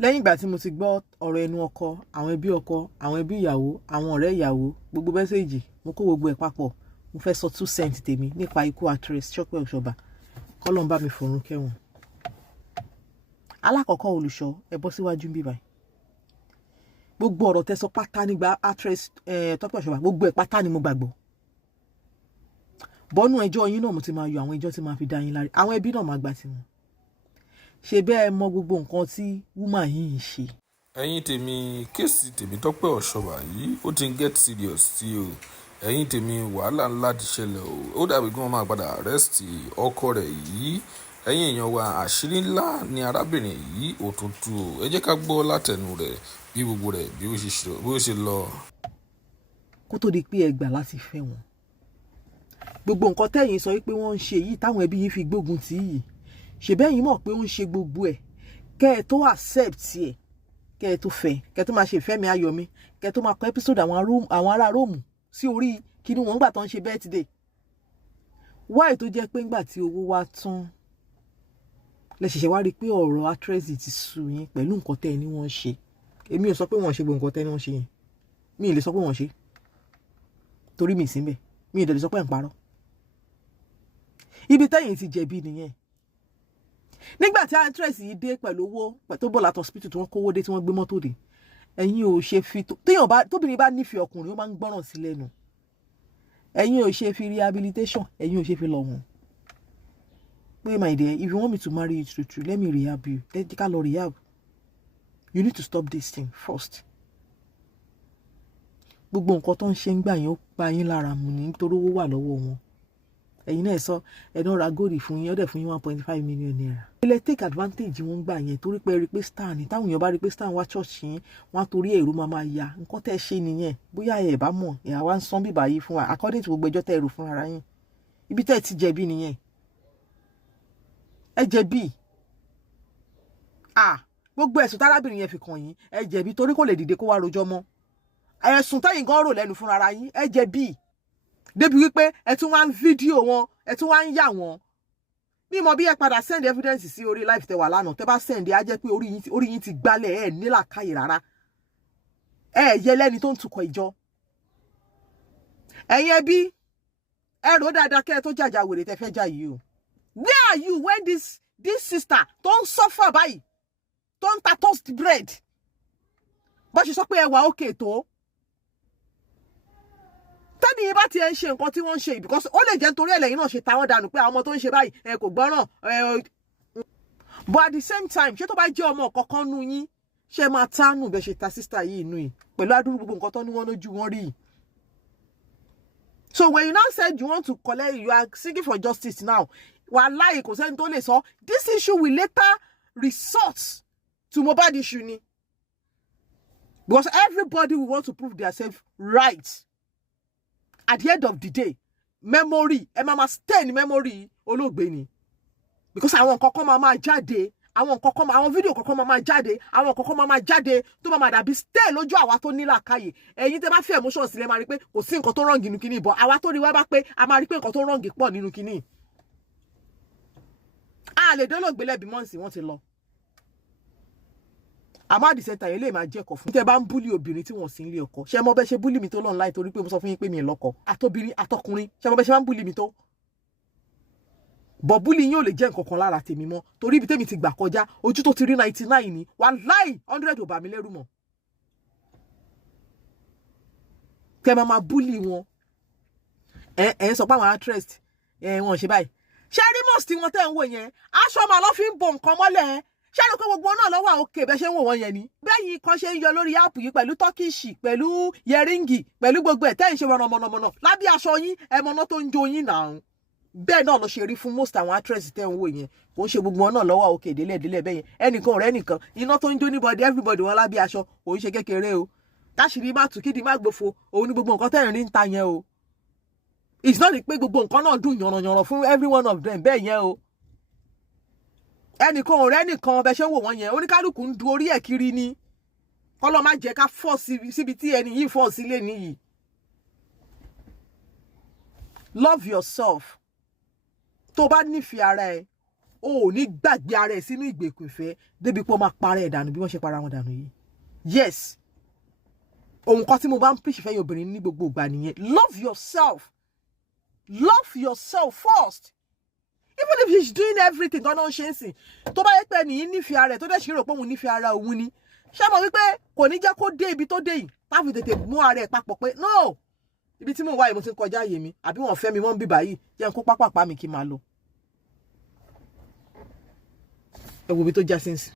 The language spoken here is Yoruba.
lẹ́yìn ìgbà tí mo ti gbọ́ ọ̀rọ̀ ẹnu ọkọ, àwọn ẹbí ìyàwó, àwọn ọ̀rẹ́ ìyàwó, gbogbo mẹ́sẹ̀jì, mo kó gbogbo ẹ̀ papọ̀. Mo fẹ́ sọ 2 cents tèmi nípa ikú actress Tọ́pẹ́ Òṣọ́bà. Kọ́lọ́run bá mi fọ̀run kẹ́wọn. Alákọ̀ọ́kọ́ olùṣọ́, ẹ bọ́ síwájú bí báyìí. Gbogbo ọ̀rọ̀ tẹ́ sọ pátá nígbà actress Tọ́pẹ́ Òṣọ́bà, gbogbo ẹ̀ pátá ni mo gbàgbọ́. Bọ́nú ẹjọ́ yín náà mo ti máa yọ àwọn ẹjọ́ tí máa fi dá yín láre. Àwọn ẹbí náà máa gbà tiwọn. Ṣé bẹ́ẹ̀ mọ gbogbo nǹkan tí woman yìí ń ṣe? Ẹ̀yin tèmi, kéèsì Tèmítọ́pẹ́ Òṣọ́bà yìí ó ti ń get serious sí o. Ẹ̀yin tèmi, wàhálà ńlá ti ṣẹlẹ̀ o. Ó dàbí kí wọ́n máa padà arrest ọkọ rẹ̀ yìí. Ẹ̀yin èèyàn wa, àṣírí ńlá ni arábìnrin yìí ò tún tú o. Ẹ jẹ́ ká gbọ́ látẹnu rẹ̀ bí gbogbo rẹ̀ bí ó ṣe lọ. Kó tó di pé ẹ gbà láti fẹ́ wọn. Gbogbo nǹkan tẹ́yin sọ wípé wọ́n ń ṣe yìí táwọn ẹbí yìí fi gbógun tì yìí. Ṣèbẹ́yìn mọ̀ pé ó ń ṣe gbogbo ẹ̀. Kẹ́ ẹ tó accept ẹ̀, kẹ́ ẹ tó fẹ́, kẹ́ ẹ tó máa ṣe ìfẹ́ mi ayọ̀ mi, kẹ́ ẹ tó máa kọ episode àwọn ará Róòmù sí orí kíní wọn gbà tó ń ṣe birthday. Why tó jẹ́ pé ńgbà tí owó wá tán lẹ ṣẹ̀ṣẹ̀ wá rí pé ọ̀rọ̀ actress ti sú yín pẹ̀lú nǹkan tẹ́ ẹ ní wọ́n ṣe. Èmi ò sọ pé wọ́n ṣe gbogbo nǹkan tẹ́ ẹ ní wọ́n ṣe yẹn. Mi ò lè sọ pé wọ́n ṣe. Torí mi ì sí ńbẹ̀. Mi ò dẹ̀ lè sọ pé ẹ̀ ń parọ́. Ibi tẹ́yìn ti jẹ̀bi nìyẹn. Nígbà tí actress yìí dé pẹ̀lú owó tó bọ̀ láti hospital tí wọ́n kówó dé tí wọ́n gbé mọ́tò dé, ẹ̀yin ò ṣe fi tóbìnrin bá nífẹ̀ẹ́ ọkùnrin ó máa ń gbọ́ràn sí lẹ́nu. Ẹ̀yin ò ṣe fi rehabilitation, ẹ̀yin ò ṣe fi lọ wọ́n. Pé my dear, if you want me to marry you true, let me rehab you. Let ká lọ rehab. You need to stop this thing first. Gbogbo nǹkan tó ń ṣe ń gbà yẹn ó pa yín lára mu ní nítorí owó wà lọ́wọ́ wọn. Ẹ̀yin náà sọ ẹ̀dán ra góòlì fún yín, ó dẹ̀ fún yín 1.5 million naira. Ilé take advantage wọn gbà yẹn torí pé rí pé star ni. Táwọn èèyàn bá rí pé star wá church yín, wọ́n á torí èrò máa ya. Nǹkan tẹ́ ṣe nìyẹn. Bóyá ẹ bá mọ̀, ẹ̀ àwa ń sán bíbá yìí fún wa according to gbogbo ẹjọ́ tẹ́ rò fún ara yín. Ibi tẹ́ ti jẹ̀bi nìyẹn. Ẹ jẹ̀bi. Gbogbo ẹ̀sùn tárábìnrin yẹn fi kàn yín, ẹ jẹ̀bi torí kò lè dìde kó wá rojọ́ mọ́. Ẹ̀sùn tẹ́yin gan rò lẹ́nu fún ara yín, ẹ jẹ̀bi. Débi wípé ẹ tún wá ń fídíò wọn, ẹ tún wá ń yà wọn. Bí mo bí ẹ padà send evidence sí orí live tẹ́ wà lánàá, tẹ́ bá send á jẹ́ pé orí yín ti gbálẹ̀, ẹ ní làákàyè rárá. Ẹ yẹ lẹ́ni tó ń tukọ̀ ìjọ. Ẹ̀yin ẹbí, ẹ rò dáadáa kẹ́ ẹ tó jàjà wèrè tẹ́ fẹ́ jà yìí o. Where are you when this sister tó ń suffer báyìí, tó ń ta toast bread? Bó ṣe sọ pé ẹ wà okay tó. Tẹ́ni yìí bá ti ẹ̀ ń ṣe nǹkan tí wọ́n ń ṣe because ó lè jẹ́ nítorí ẹlẹ́yìn náà ṣe ta wọ́n dànù pé àwọn ọmọ tó ń ṣe báyìí ẹ kò gbọ́ràn. But at the same time, ṣé tó bá jẹ́ ọmọ kankan nú yín, ṣé máa tánù bẹ́ẹ̀ ṣe ta sister yìí inú yìí pẹ̀lú àdúrú gbogbo nǹkan tó ní wọ́n lójú wọn rí. So when you now said you want to collect, you are seeking for justice now. Wàláhì kò sẹ́ni tó lè sọ. This issue will later resort to Mohbad issue ni. Because everybody will want to prove themselves right. At the end of the day, memory, ẹ máa stay ní memory olóògbé ni. Because àwọn nǹkan kan máa jáde, àwọn fídíò kankan máa jáde, àwọn nǹkan kan máa jáde tó máa dàbí stay lójú àwa tó ní làákàyè. Ẹ̀yin tẹ́ bá fi emotion sílẹ̀ máa rí pé kò sí nǹkan tó wrong nínú kíní, but àwa tó rí wá bá pé a máa rí pé nǹkan tó wrong pọ̀ nínú kíní. A lè dólóògbé lẹ́bi mọ́ǹsì wọ́n ti lọ. Àmọ́ at the same time lè máa jẹ́ ẹ̀kọ́ fún. Tẹ́ bá ń búlì obìnrin tí wọ́n sì ń lé ọkọ. Ṣé mo bẹ́ ṣe búlì mi tó online torí pé mo sọ fún yín pé mi ò lọ́kọ. Àtobìnrin àtọkùnrin. Ṣé mo bẹ́ ṣe máa ń búlì mi tó? Bọ̀ búlì yín ò lè jẹ́ nǹkan kan lára tèmi mọ́ torí ibi tèmi ti gbà kọjá ojú tó ti rí 99 ni. Wàláhì 100 ò bà mí lẹ́rù mọ́. Tẹ́ máa búlì wọn. Ẹ sọ pé àwọn actress wọn ṣe báyìí. Ṣé rí most wọn tẹ́ ń wò yẹn? Aṣọ máa lọ fi ń bo nǹkan mọ́lẹ̀. Ṣé ló kó gbogbo náà lọ́wọ́ òkè bẹ́ẹ̀ ṣe ń wò wọ́n yẹn ni? Bẹ́yìn kan ṣe ń yọ lórí áàpù yìí pẹ̀lú tọ́kìṣì, pẹ̀lú yẹríngì, pẹ̀lú gbogbo ẹ̀ tẹ́ ń ṣe mọ̀nàmọ̀nà lábẹ́ aṣọ yín, ẹmọ̀nà tó ń jó yín náà. Bẹ́ẹ̀ náà ló ṣe rí fún most àwọn actress tẹ́ ń wò yẹn. Kò ń ṣe gbogbo náà lọ́wọ́ òkè délẹ̀ bẹ́yẹn. Ẹnìkan ọ̀rẹ́ nìkan, iná tó ń jó níbọ̀dì everybody wọn lábẹ́ aṣọ, kò ń ṣe kékeré o. Káṣírí má tú kídi má gbófo, òun ní gbogbo nǹkan tẹ́ ń rí ń ta yẹn o. It's not pé gbogbo nǹkan náà dùn yànrànyànràn fún every one of them bẹ́ẹ̀ yẹn o. Ẹnìkan ọ̀rẹ́ nìkan bẹ ṣe ń wò wọ́n yẹn oníkálùkù ń du orí ẹ̀ kiri ni. Kọ́lọ́ má jẹ́ ká fọ́ síbi tí ẹni yìí fọ́ sílé nìyí. Love yourself. Tó bá nífẹ̀ẹ́ ara ẹ, o ò ní gbàgbé ara ẹ̀ sínú ìgbèkùn ìfẹ́ débi pé ó máa para ẹ̀ dànù bí wọ́n ṣe para wọn dànù yìí. Yes, ohun kan tí mo bá ń preach fẹ́ obìnrin ní gbogbo ìgbà nìyẹn. Love yourself first. Even if he's doing everything tó náà ṣe ń sìn, tó bá yẹ pé nìyí nífẹ̀ẹ́ ara ẹ̀ tó dẹ̀ ṣe rò pé òun nífẹ̀ẹ́ ara òun ni, ṣé mo wípé kò ní jẹ́ kó dé ibi tó dé yìí táfi tètè mú ara ẹ̀ papọ̀ pé no, ibi tí mo wá yìí mo ti ń kọjá àyè mi, àbí wọ́n fẹ́ mi wọ́n ń bíbà yìí, jẹ́ n kó pápá mi kí n máa lọ. Ẹ wo ibi tó já sí ń sìn.